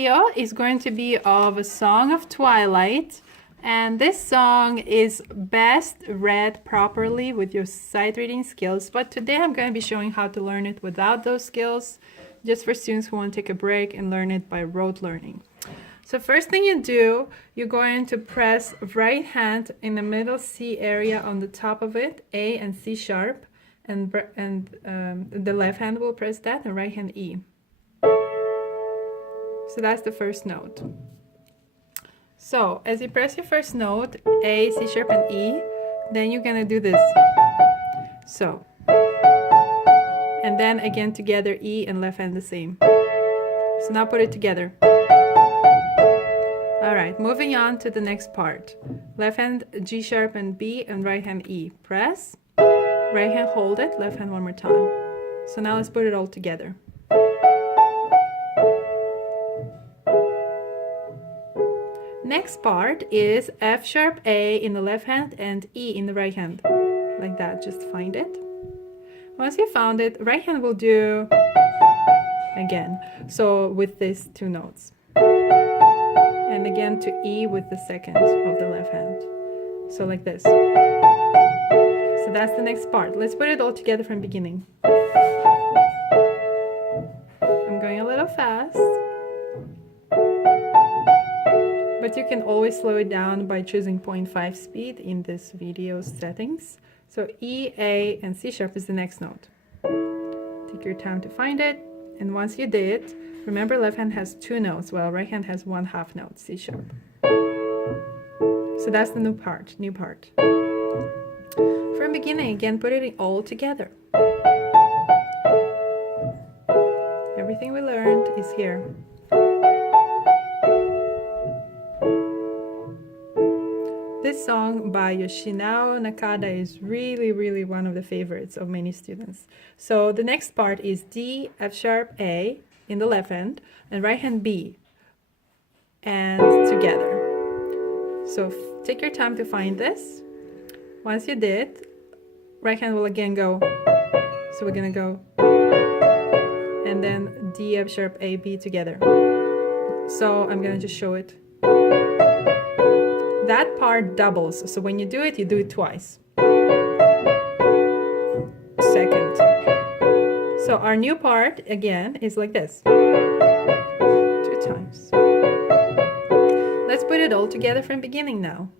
Video is going to be of a song of Twilight, and this song is best read properly with your sight reading skills, but today I'm going to be showing how to learn it without those skills, just for students who want to take a break and learn it by rote learning. So first thing you do, you're going to press right hand in the middle C area on the top of it, A and C sharp, and the left hand will press that, and right hand E. So that's the first note. So as you press your first note, A, C sharp, and E, then you're gonna do this. So, and then again together, E and left hand the same. So now put it together. All right, moving on to the next part. Left hand G sharp and B, and right hand E. Press, right hand hold it, left hand one more time. So now let's put it all together. Next part is F sharp A in the left hand and E in the right hand. Like that, just find it. Once you found it, right hand will do again. So with these two notes. And again to E with the second of the left hand. So like this. So that's the next part. Let's put it all together from beginning. I'm going a little fast. But you can always slow it down by choosing 0.5 speed in this video settings. So E, A, and C sharp is the next note. Take your time to find it. And once you did, remember left hand has two notes, while right hand has one half note, C sharp. So that's the new part. From beginning, again, put it all together. Everything we learned is here. This song by Yoshinao Nakada is really one of the favorites of many students. So the next part is D, F sharp, A in the left hand, and right hand B, and together. So take your time to find this. Once you did, right hand will again go. So we're gonna go, and then D, F sharp, A, B together. So I'm gonna just show it. That part doubles, so when you do it twice. Second. So our new part, again, is like this. 2 times. Let's put it all together from beginning now.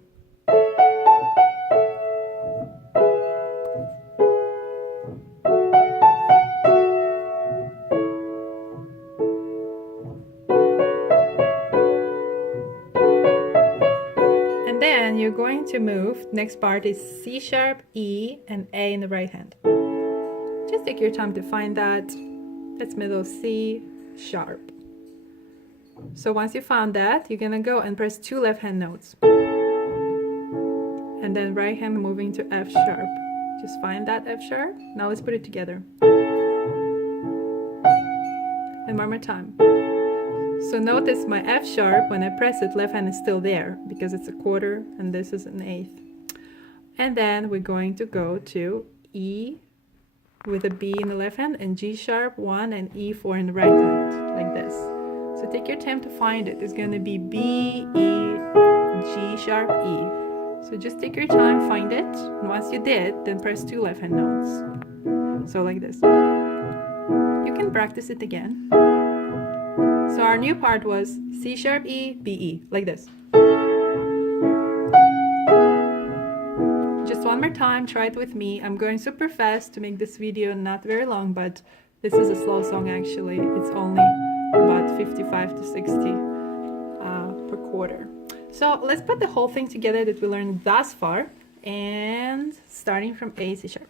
Then you're going to move, next part is C sharp, E, and A in the right hand. Just take your time to find that. That's middle C sharp. So once you found that, you're gonna go and press 2 left hand notes. And then right hand moving to F sharp. Just find that F sharp. Now let's put it together. And one more time. So notice my F sharp, when I press it, left hand is still there because it's a quarter and this is an eighth. And then we're going to go to E with a B in the left hand and G sharp 1 and E4 in the right hand, like this. So take your time to find it. It's going to be B, E, G sharp, E. So just take your time, find it. And once you did, then press 2 left hand notes. So like this. You can practice it again. So our new part was C sharp, E, B, E, like this. Just one more time, try it with me. I'm going super fast to make this video not very long, but this is a slow song actually. It's only about 55 to 60 per quarter. So let's put the whole thing together that we learned thus far, and starting from A, C sharp.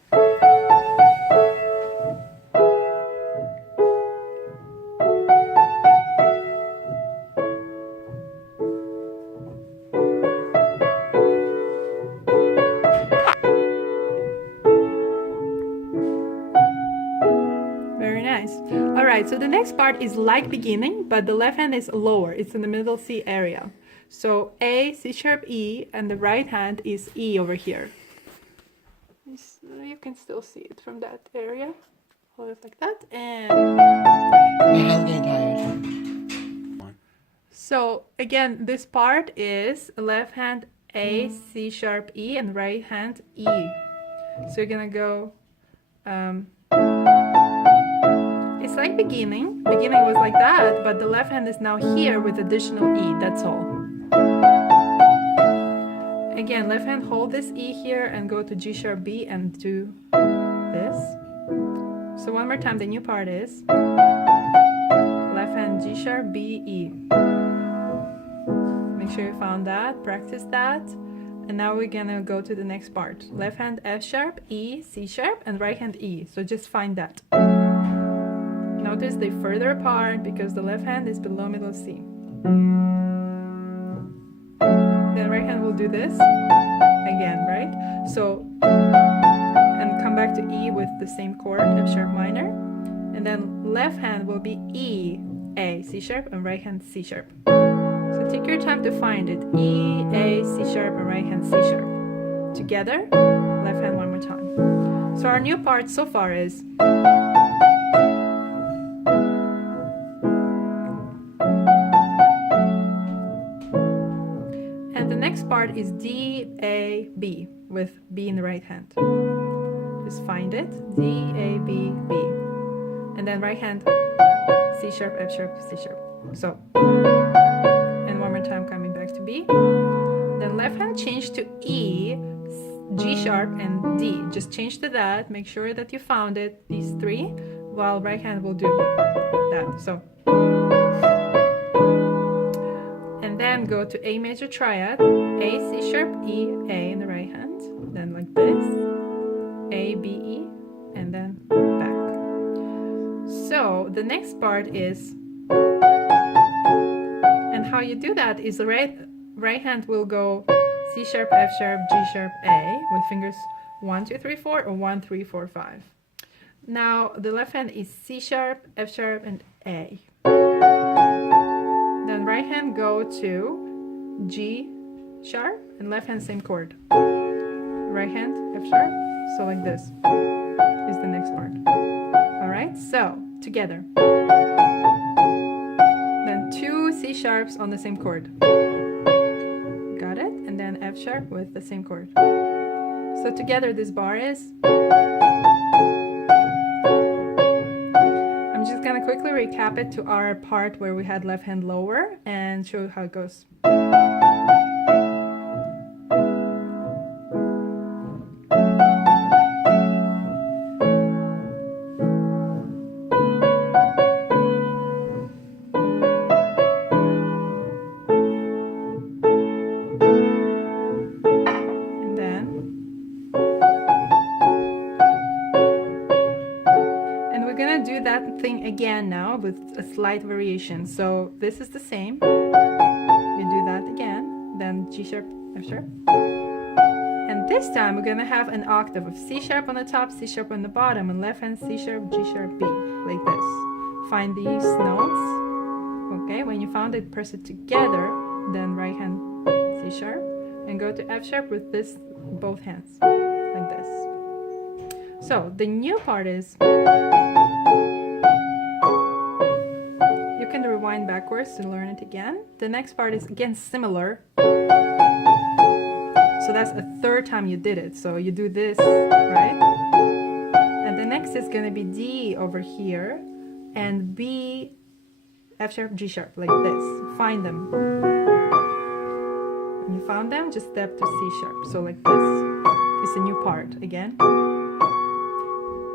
Alright, so the next part is like beginning, but the left hand is lower. It's in the middle C area. So A, C sharp, E, and the right hand is E over here. You can still see it from that area. Hold it like that, and... My hand's getting tired. So again, this part is left hand A, C sharp, E, and right hand E. So you're gonna go, it's like beginning. Beginning was like that, but the left hand is now here with additional E, that's all. Again, left hand hold this E here and go to G sharp B and do this. So one more time, the new part is left hand G sharp B E. Make sure you found that, practice that. And now we're gonna go to the next part. Left hand F sharp, E, C sharp, and right hand E. So just find that. Notice they're further apart because the left hand is below middle C. Then right hand will do this again, right? So, and come back to E with the same chord, F sharp minor. And then left hand will be E, A, C sharp, and right hand C sharp. So take your time to find it. E, A, C sharp, and right hand C sharp. Together, left hand one more time. So our new part so far is and the next part is D, A, B with B in the right hand. Just find it. D, A, B, B. And then right hand C sharp, F sharp, C sharp. So one more time coming back to B. Then left hand change to E, G sharp, and D. Just change to that. Make sure that you found it, these three, while right hand will do that. So, and then go to A major triad, A, C sharp, E, A in the right hand. Then like this, A, B, E, and then back. So the next part is, how you do that is the right hand will go C sharp, F sharp, G sharp, A with fingers 1, 2, 3, 4 or 1, 3, 4, 5. Now the left hand is C sharp, F sharp, and A. Then right hand go to G sharp and left hand same chord. Right hand F sharp. So like this is the next part. All right. So together. Then 2 C sharps on the same chord. Got it? And then F sharp with the same chord. So together this bar is. I'm just gonna quickly recap it to our part where we had left hand lower and show you how it goes. Thing again now with a slight variation. So this is the same. You do that again, then G sharp, F sharp. And this time we're gonna have an octave of C sharp on the top, C sharp on the bottom, and left hand C sharp, G sharp, B, like this. Find these notes. Okay, when you found it, press it together, then right hand C sharp, and go to F sharp with this, both hands, like this. So the new part is, you can rewind backwards to learn it again. The next part is again similar. So that's a third time you did it. So you do this, right? And the next is going to be D over here and B, F sharp, G sharp, like this. Find them. When you found them, just step to C sharp. So like this is a new part again.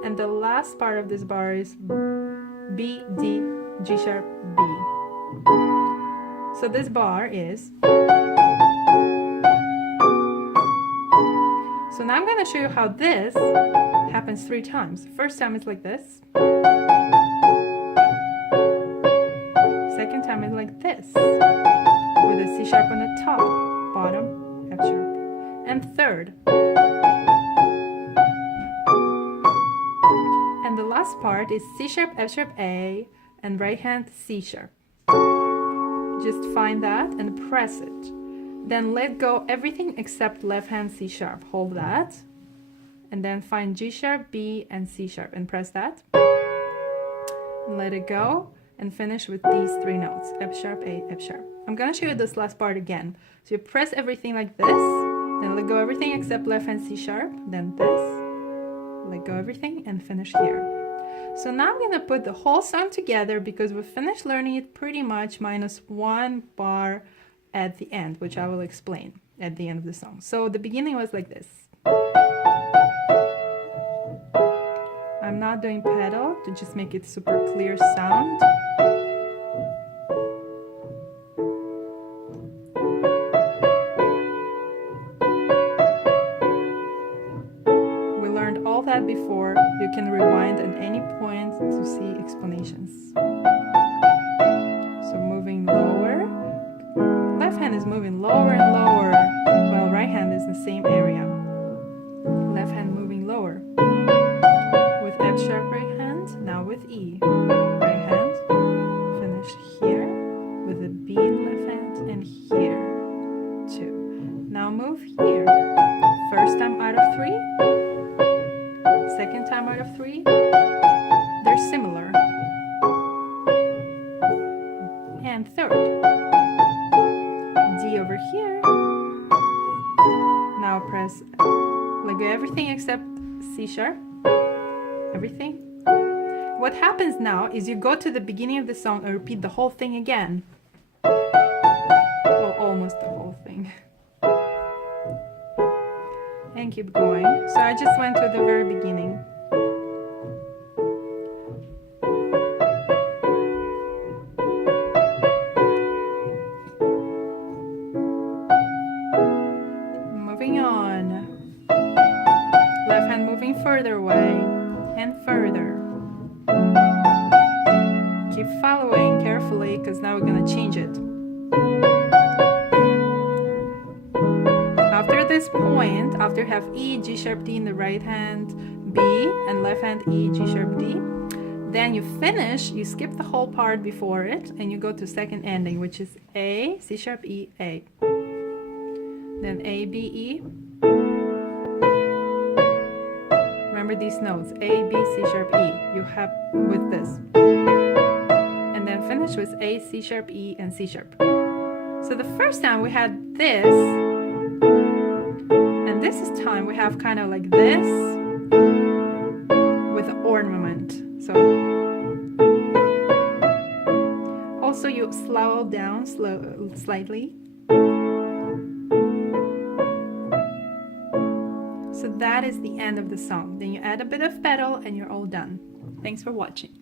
And the last part of this bar is B, D, G sharp, B. So this bar is. So now I'm going to show you how this happens 3 times. First time is like this. Second time is like this, with a C sharp on the top, bottom, F sharp. And third. And the last part is C sharp, F sharp, A, and right hand C sharp. Just find that and press it. Then let go everything except left hand C sharp. Hold that. And then find G sharp, B, and C sharp and press that. And let it go. and finish with these 3 notes, F sharp, A, F sharp. I'm gonna show you this last part again. So you press everything like this, then let go everything except left hand C sharp, then this, let go everything, and finish here. So now I'm gonna put the whole song together because we finished learning it pretty much minus 1 bar at the end, which I will explain at the end of the song. So the beginning was like this. I'm not doing pedal to just make it super clear sound. We learned all that before. You can rewind at any point to see explanations. So moving lower. Left hand is moving lower and lower, while right hand is in the same area. Left hand moving lower. With F sharp right hand, now with E. Right hand, finish here, with the B in left hand, and here, 2. Now move here. First time out of 3. Second time out of 3. They're similar. And third. D over here. Now press, let go everything except C sharp. Everything. What happens now is you go to the beginning of the song and repeat the whole thing again. Well, almost the whole thing. And keep going. So I just went to the very beginning. Moving on. Left hand moving further away and further. Keep following carefully because now we're going to change it. After this point, after you have E, G sharp, D in the right hand, B, and left hand E, G sharp, D, then you finish, you skip the whole part before it, and you go to second ending, which is A, C sharp, E, A. Then A, B, E. Remember these notes, A, B, C sharp, E. You have with this. And then finish with A, C sharp, E, and C sharp. So the first time we had this, and this is time we have kind of like this with an ornament. So also you slow down slightly. So that is the end of the song. Then you add a bit of pedal and you're all done. Thanks for watching.